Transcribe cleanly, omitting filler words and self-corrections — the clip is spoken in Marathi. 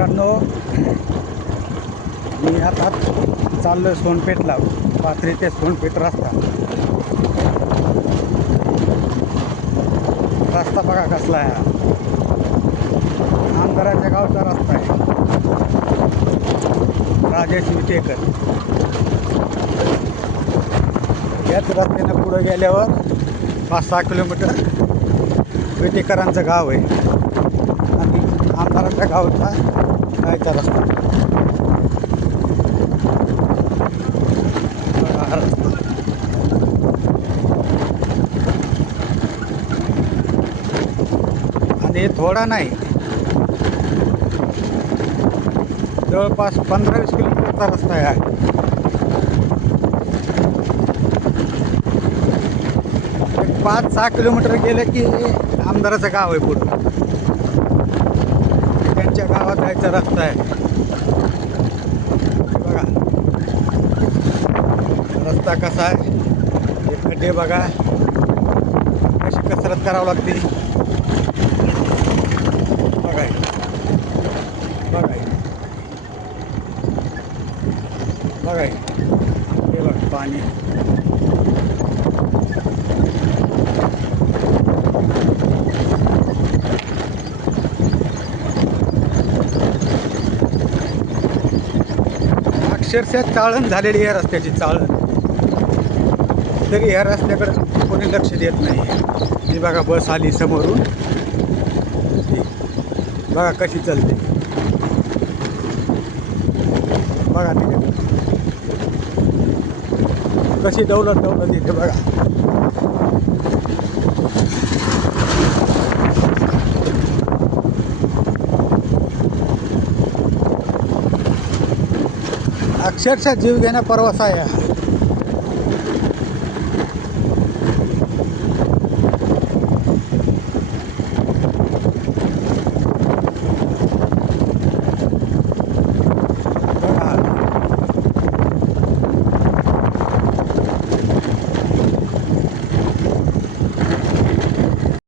मित्रांनो, मी आता चाललोय सोनपेठला. पाथरी ते सोनपेठ रस्ता बघा कसला आहे. आमदाराच्या गावचा रस्ता आहे. राजेश विटेकर. याच रस्त्यानं पुढे गेल्यावर 5-6 किलोमीटर विटेकरांचं गाव आहे आणि आमदाराच्या गावचा जायचा रस्ता. आणि थोडा नाही, जवळपास 15-20 किलोमीटरचा रस्ता आहे. 5-6 किलोमीटर गेलं की आमदाराचं गाव आहे. पुढं त्यांच्या गावात जायचा रस्ता आहे. बघा रस्ता कसा आहे. हे खड्डे बघा, कशी कसरत करावं लागते. बघा बघा बघा, हे बघ पाणी. अक्षरशः चाळण झालेली आहे रस्त्याची, चाळण. तरी ह्या रस्त्याकडे कोणी लक्ष देत नाही. ही बघा बस आली समोरून, बघा कशी चालते. बघा तिथे कशी दौलत इथे बघा. अक्षरशः जीव घेण्या प्रवास आहे.